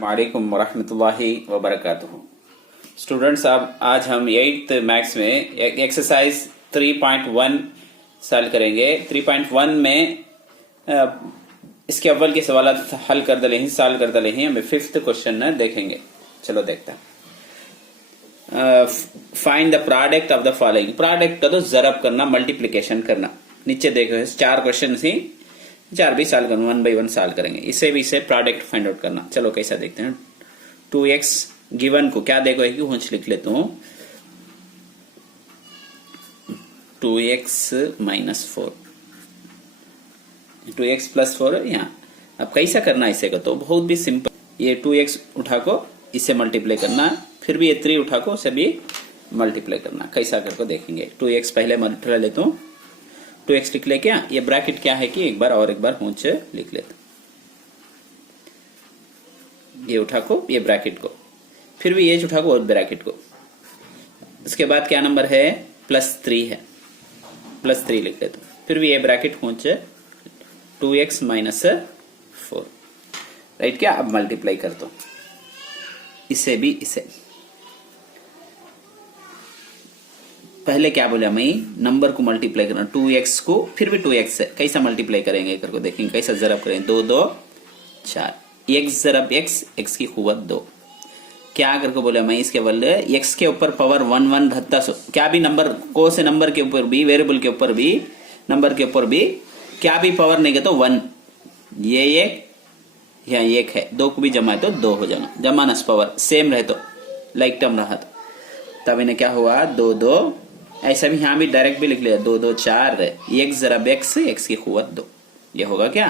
वालेकुम वरहमतुल्लाहि वबरकातुहू। स्टूडेंट्स, अब आज हम 8th मैथ्स में एक्सरसाइज 3.1 सॉल्व करेंगे। 3.1 में इसके अव्वल के सवाल हल कर दले हैं, सॉल्व कर दले हैं। हमें 5th क्वेश्चन देखेंगे। चलो देखते हैं। Find the product of the following. Product का तो जरब करना, मल्टीप्लीकेशन करना। नीचे देखो 4 क्वेश्चन ही, 4 भी सॉल्व करना, 1 बाई 1 सॉल्व करेंगे। इसे भी इसे प्रोडक्ट फाइंड आउट करना। चलो कैसा देखते हैं। 2x गिवन को क्या देखो है कि हुंच लिख लेता हूं 2x माइनस 4, 2x प्लस 4 यहाँ। अब कैसा करना इसे को तो बहुत भी सिंपल। ये 2x उठा को इसे मल्टीप्लाई करना, फिर भी ये 3 उठा को उसे भी मल्टीप्लाई करना। कैसा करके देखेंगे। 2x पहले मल्टीप्लाई लेता हूं, 2x लिख ले। क्या ये ब्रैकेट क्या है कि एक बार होंच लिख लेता। ये उठा को ये ब्रैकेट को, फिर भी ये उठा को और ब्रैकेट को। उसके बाद क्या नंबर है, +3 है, +3 लिख लेता हूं। फिर भी ये ब्रैकेट होंच 2x माइनस 4, राइट। क्या अब मल्टीप्लाई कर दो इसे भी इसे। पहले क्या बोला मैं, नंबर को मल्टीप्लाई करना, 2x को फिर भी 2x से कैसा मल्टीप्लाई करेंगे करके देखेंगे। कैसा जरब करेंगे, 2 2 4, x जरब x, x की कुव्वत 2। क्या करके बोला मैं, इसके बदले x के ऊपर पावर 1 1 रहता। क्या भी नंबर को से नंबर के ऊपर भी, वेरिएबल के ऊपर भी, नंबर के ऊपर भी क्या भी पावर नहीं है तो 1, ये 1 यहाँ 1 है, 2 को भी जमा है तो 2 हो जाएगा। जमा नस पावर सेम रहे तो लाइक टर्म रहा तो तब इन्हें क्या हुआ 2 2। ऐसा भी यहाँ भी डायरेक्ट भी लिख लिया 2 2 4, x जरब x, x की कुव्वत 2। ये होगा क्या।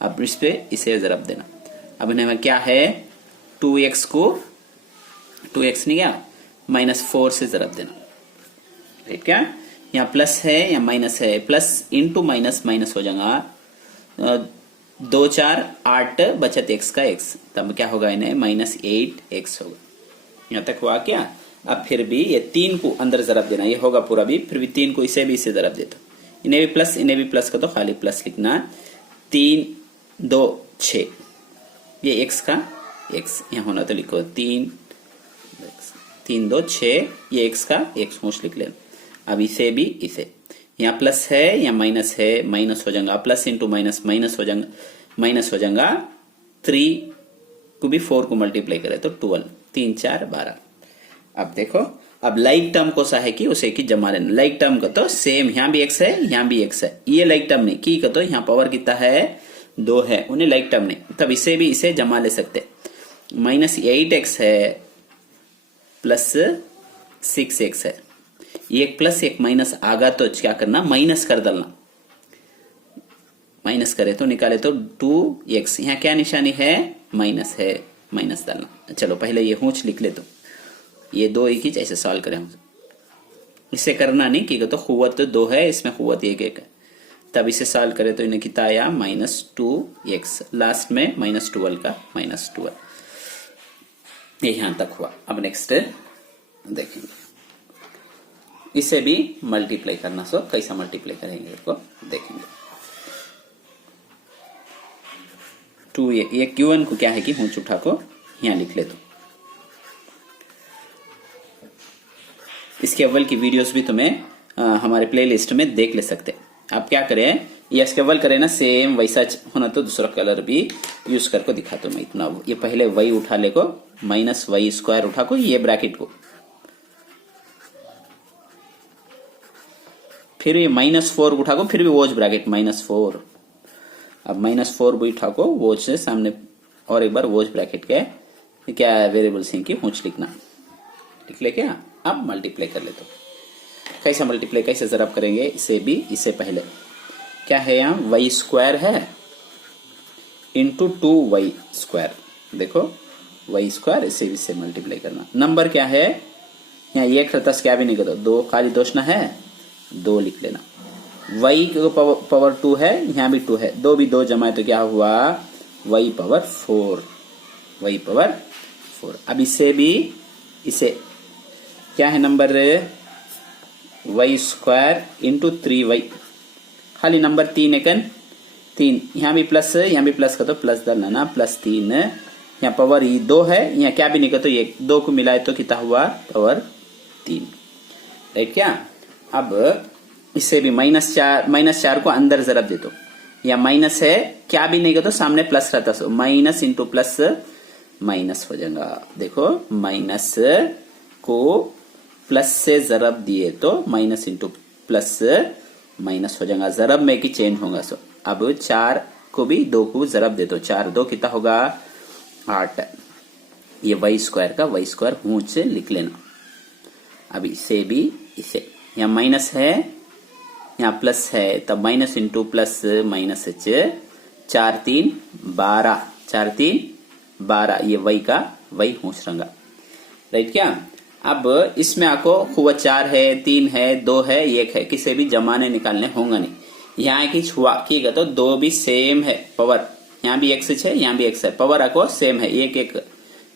अब इस पे इसे जरब देना। अब इन्हें क्या है 2x को 2x नहीं क्या -4 से जरब देना, राइट। क्या यहाँ प्लस है या माइनस है, प्लस इंटू माइनस माइनस हो जाएगा। 2 4 8 बचत x का x, तब क्या होगा इन्हें -8x होगा। यहाँ तक हुआ क्या। अब फिर भी ये 3 को अंदर जरब देना, ये होगा पूरा भी। फिर भी 3 को इसे भी इसे जरब देता, इन्हें भी प्लस इन्हें भी प्लस का तो खाली प्लस लिखना। 3 2 6, ये x का x यहाँ होना तो लिखो 3 2 6, ये x का x होश लिख लेना। अब इसे भी इसे, यहाँ प्लस है या माइनस है, माइनस हो जाएगा। प्लस इंटू माइनस माइनस हो जाएगा, माइनस हो जाएगा। 3 को भी 4 को मल्टीप्लाई करे तो 12, 3 4 12। अब देखो, अब लाइक टर्म को सा है कि उसे की जमा लेना। लाइक टर्म का तो सेम, यहाँ भी x है यहाँ भी x है। ये लाइक टर्म नहीं की का तो यहाँ पावर कितना है 2 है, उन्हें लाइक टर्म नहीं, तब इसे भी इसे जमा ले सकते। -8x है प्लस 6x है। एक प्लस एक माइनस आगा तो क्या करना, माइनस कर डालना। माइनस करे तो निकाले तो 2x, यहाँ क्या निशानी है माइनस है, माइनस डालना। चलो पहले ये होंच लिख ले तो ये 2 एक ही ऐसे सॉल्व करें। इसे करना नहीं कि तो कुव्वत 2 है, इसमें कुव्वत 1 1 है। तब इसे सॉल्व करें तो इन्हें कितना आया -2x, लास्ट में -12 का -12। ये यहां तक हुआ। अब नेक्स्ट देखेंगे, इसे भी मल्टीप्लाई करना। सो कैसा मल्टीप्लाई करेंगे इसको देखेंगे। 2 ये Q1 को क्या है कि होंच उठा को यहाँ लिख ले तो इसके अव्वल की वीडियोस भी तुम्हें हमारे प्लेलिस्ट में देख ले सकते। आप क्या करें, ये इसके अव्वल करें ना सेम वैसा होना तो दूसरा कलर भी यूज करके दिखाता हूं मैं। इतना ये पहले y उठा ले को, -y² उठा को ये ब्रैकेट को, फिर ये -4 उठा को, फिर भी वोज ब्रैकेट -4। अब -4 भी उठा को वोज से सामने और एक बार वोज ब्रैकेट के क्या वेरिएबल से की पूछ लिखना, लिख ले क्या। अब मल्टीप्लाई कर ले तो कैसा मल्टीप्लाई कैसे जरब करेंगे, इसे भी इसे पहले क्या है यहाँ y² है इंटू 2y²। देखो y², इसे भी इसे मल्टीप्लाई करना। नंबर क्या है यहाँ 1 रहता, क्या भी नहीं करो, 2 खाली दोषना है 2 लिख लेना। y पावर 2 है, यहाँ भी 2 है, 2 भी 2 जमाए तो क्या हुआ y पावर 4, y पावर 4। अब इसे भी इसे क्या है नंबर y² इंटू 3y, खाली नंबर 3 एकन 3, यहाँ भी प्लस का तो प्लस डालना ना, +3 यहाँ पावर ये 2 है, यहाँ क्या भी नहीं कर तो ये 2 को मिलाए तो कितना हुआ पावर 3, राइट क्या। अब इससे भी -4 को अंदर जरब दे दो, या माइनस है क्या भी नहीं कर तो सामने प्लस रहता so minus into plus minus हो जाएगा। देखो माइनस को प्लस से जरब दिए तो माइनस इंटू प्लस माइनस हो जाएगा, जरब में की चेंज होगा। सो अब 4 को भी 2 को जरब दे दो, 4 2 कितना होगा 8। ये वाई स्क्वायर ऊंच लिख लेना। अब इसे भी इसे, यहाँ माइनस है यहाँ प्लस है, तब minus into plus minus h, 4 3 12, 4 3 12, ये वही का वही ऊंच रंगा, राइट क्या। अब इसमें आपको हुआ 4 है 3 है 2 है 1 है, किसी भी जमाने निकालने होगा नहीं। यहाँ की छुआ की तो 2 भी सेम है पावर, यहाँ भी x है यहाँ भी x है, पावर आपको सेम है 1 1,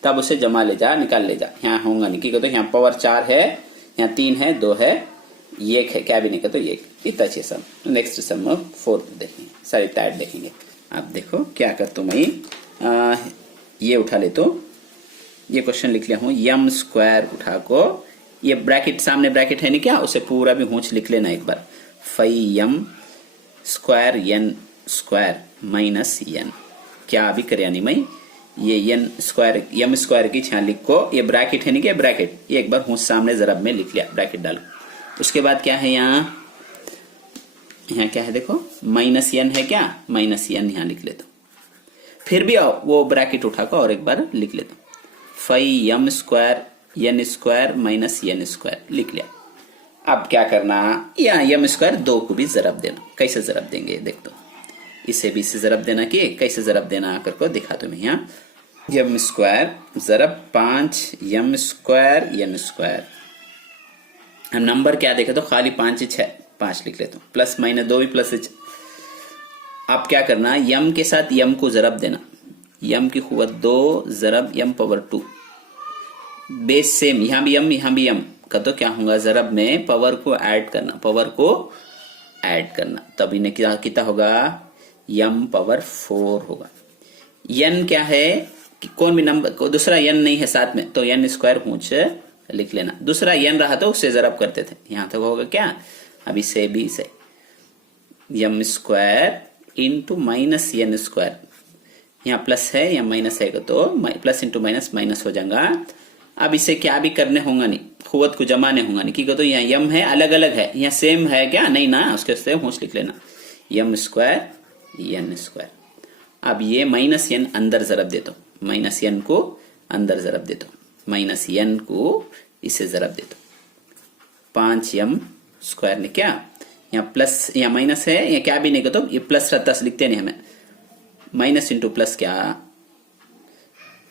तब उसे जमा ले जा निकाल ले जा, यहाँ होगा नहीं। की तो यहाँ पावर 4 है, यहाँ 3 है 2 है 1 है, क्या भी नहीं तो 1। इतना अच्छे सम। नेक्स्ट सम 4 देखेंगे, सारी टाइट देखेंगे। अब देखो क्या कर तो मैं ये उठा ले तो ये क्वेश्चन लिख लिया हूं, यम स्क्वायर उठा को ये ब्रैकेट सामने ब्रैकेट है नहीं क्या, उसे पूरा भी ऊंच लिख लेना एक बार। 5m square n square minus n, क्या भी करे नहीं मैं ये n स्क्वायर यम स्क्वायर की छान लिख को, ये ब्रैकेट है नहीं क्या ब्रैकेट, ये एक बार ऊंच सामने जरब में लिख लिया, ब्रैकेट डालो। उसके बाद क्या है यहाँ क्या है देखो माइनस n है क्या, माइनस n यहाँ लिख लेता हूं, फिर भी आओ वो ब्रैकेट उठाकर और एक बार लिख लेता हूं। 5m square n square minus n square लिख लिया। अब क्या करना, यहाँ m स्क्वायर 2 को भी जरब देना। कैसे जरब देंगे देख दो, इसे भी इसे जरब देना कि कैसे जरब देना आकर को दिखा दो मैं। यहाँ m स्क्वायर जरब 5m स्क्वायर n स्क्वायर, हम नंबर क्या देखे तो खाली 5 6 5 लिख लेता हूँ, प्लस माइनस 2 भी प्लस h। अब क्या करना, यम के साथ यम को जरब देना, यम की कुव्वत 2 जरब यम पावर 2, बेस सेम, यहाँ भी यम का तो क्या होगा जरब में पावर को ऐड करना, पावर को ऐड करना, तब इन्हें कितना होगा यम पावर 4 होगा। यन क्या है कि कौन भी नंबर को दूसरा यन नहीं है साथ में तो n स्क्वायर ऊंच लिख लेना, दूसरा यन रहा तो उससे जरब करते थे, यहां तक होगा क्या। अभी से भी से यम square into minus n square, यहाँ प्लस है या माइनस है तो प्लस इंटू माइनस माइनस हो जाएगा। अब इसे क्या भी करने होगा नहीं, कुव्वत को जमाने होगा नहीं, क्योंकि तो यहाँ यम है अलग अलग है, यहाँ सेम है क्या नहीं ना, उसके से ऊंच लिख लेना यम स्क्वायर n स्क्वायर। अब ये माइनस n अंदर जरब देता हूँ, माइनस n को अंदर जरब देता हूँ, माइनस n को इसे जरब देता हूँ, 5m स्क्वायर ने क्या, यहाँ प्लस यहाँ माइनस है, यहाँ क्या भी नहीं कर तो ये प्लस रहता लिखते नहीं हमें, माइनस इंटू प्लस क्या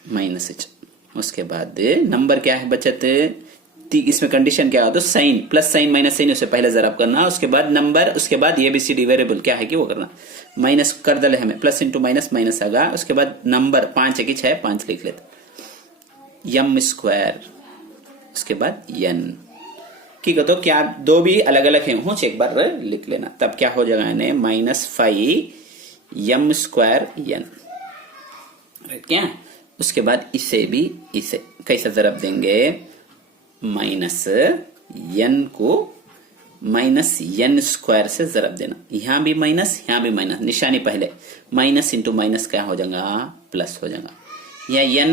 माइनस h। उसके बाद नंबर क्या है बचत, इसमें कंडीशन क्या है तो sign plus sign minus sign, उसे पहले जरब करना, उसके बाद नंबर, उसके बाद ये ABCD वेरिएबल क्या है कि वो करना, माइनस कर दले हमें, प्लस इंटू माइनस माइनस आगा, उसके बाद नंबर 5 है कि 6 5 लिख लेते, यम स्क्वायर, उसके बाद n की तो क्या 2 भी अलग अलग है, ऊंच एक बार लिख लेना, तब क्या हो जाएगा इन्हें -5m स्क्वायर n, राइट क्या। उसके बाद इसे भी इसे कैसे जरब देंगे, माइनस n को माइनस n स्क्वायर से जरब देना, यहां भी माइनस यहाँ भी माइनस, निशानी पहले माइनस इंटू माइनस क्या हो जाएगा प्लस हो जाएगा। यह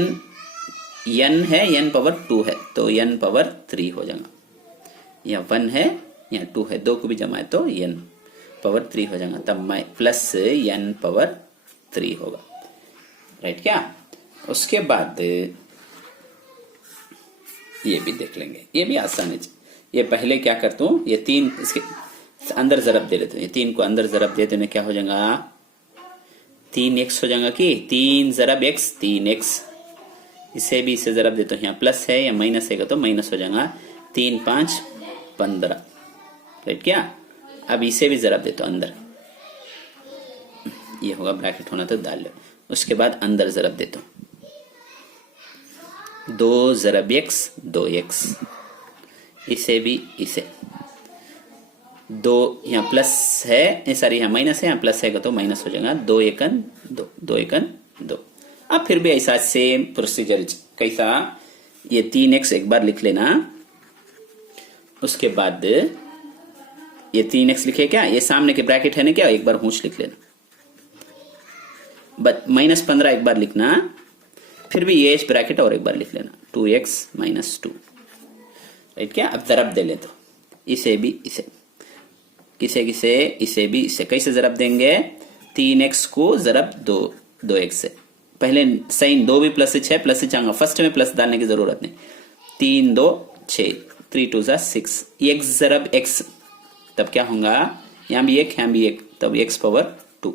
n है n पावर 2 है तो n पावर 3 हो जाएगा, यहाँ 1 है यहाँ 2 है, 2 को भी जमाए तो n पावर 3 हो जाएगा, तब प्लस n पावर 3 होगा, राइट क्या। उसके बाद ये भी देख लेंगे, ये भी आसान है। ये पहले क्या करता हूँ, ये 3 इसके अंदर जरब दे लेते हैं, ये 3 को अंदर जरब देते हैं, क्या हो जाएगा 3x हो जाएगा कि 3 जरब x 3x, इसे भी इसे जरब देते हैं, यहाँ प्लस है या माइनस है तो माइनस हो जाएगा, 3 5 15, राइट क्या। अब इसे भी जरब देते अंदर, ये होगा ब्रैकेट होना तो डाल लो, उसके बाद अंदर जरब देता हूँ, 2 जरब x 2x, इसे भी इसे 2 यहाँ प्लस है सॉरी यहाँ माइनस है, यहाँ प्लस है तो माइनस हो जाएगा, 2 1 2 2 1 2। अब फिर भी ऐसा सेम प्रोसीजर कैसा, ये 3x एक बार लिख लेना, उसके बाद ये 3x लिखे क्या, ये सामने के ब्रैकेट है ना क्या, एक बार होश लिख लेना, -15 एक बार लिखना, फिर भी ये ब्रैकेट और एक बार लिख लेना 2x - 2, राइट क्या। अब जरब दे ले, तो इसे भी इसे, किसे किसे, इसे भी इसे, कैसे जरब देंगे, 3x को जरब 2x से, पहले साइन 2 भी प्लस से 6 प्लस से चाहूंगा, फर्स्ट में प्लस डालने की जरूरत नहीं, 3 2 6, 3 2 6, x जरब x, तब क्या होगा, यहां भी एक, यहां भी एक, तब x पावर 2,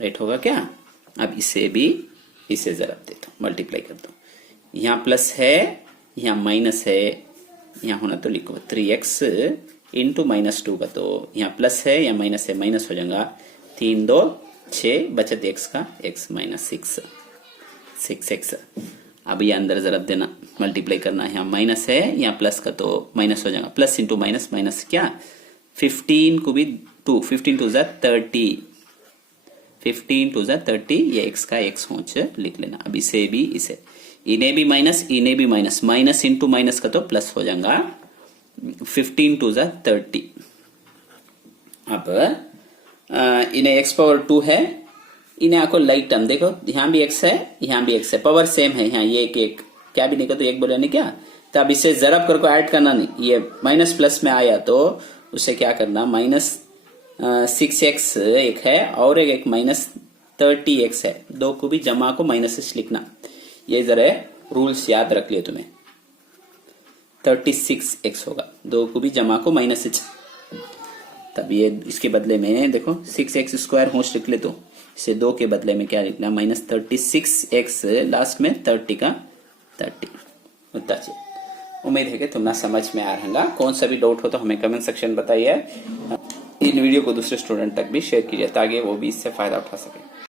राइट होगा क्या। अब इसे भी इसे जरब देता हूं, मल्टीप्लाई कर दो, यहां प्लस है, यहां माइनस है, यहां होना तो लिखो 3x इंटू -2 का, तो यहां प्लस है, यहां माइनस है, माइनस हो जाएगा, 3 2 6 बचत x का, x - 6x। अब ये अंदर जरब देना, मल्टीप्लाई करना, यहाँ माइनस है, यहाँ प्लस का, तो माइनस हो जाएगा, प्लस इंटू माइनस, माइनस क्या, 15 को भी 2, 15 2 30, 15 2 30, ये x का x होच लिख लेना। अब इसे भी इसे, इन्हें भी माइनस, इन्हें भी माइनस, माइनस इंटू माइनस का तो प्लस हो जाएगा, 15 2 30। अब इन्हें x पावर 2 है, इन्हें आपको लाइट टर्म देखो, यहाँ भी x है, यहाँ भी x है, पावर सेम है, यहाँ ये एक क्या भी नहीं कर, तो एक बोले नहीं क्या, तो अब इसे जरब करके ऐड करना नहीं, ये माइनस प्लस में आया तो उसे क्या करना, -6x एक है और एक -30x है, दो को भी जमा को माइनस लिखना, ये जरा रूल्स याद रख लियो तुम्हें, 36x होगा, दो को भी जमा को माइनस, तब ये इसके बदले में देखो 6x² होश लिख ले, तो इसे 2 के बदले में क्या लिखना, -36x, लास्ट में 30 का 30, उतना चाहिए। उम्मीद है कि तुम्हें समझ में आ रहा है, कौन सा भी डाउट हो तो हमें कमेंट सेक्शन बताइए, इन वीडियो को दूसरे स्टूडेंट तक भी शेयर कीजिए ताकि वो भी इससे फायदा उठा सके।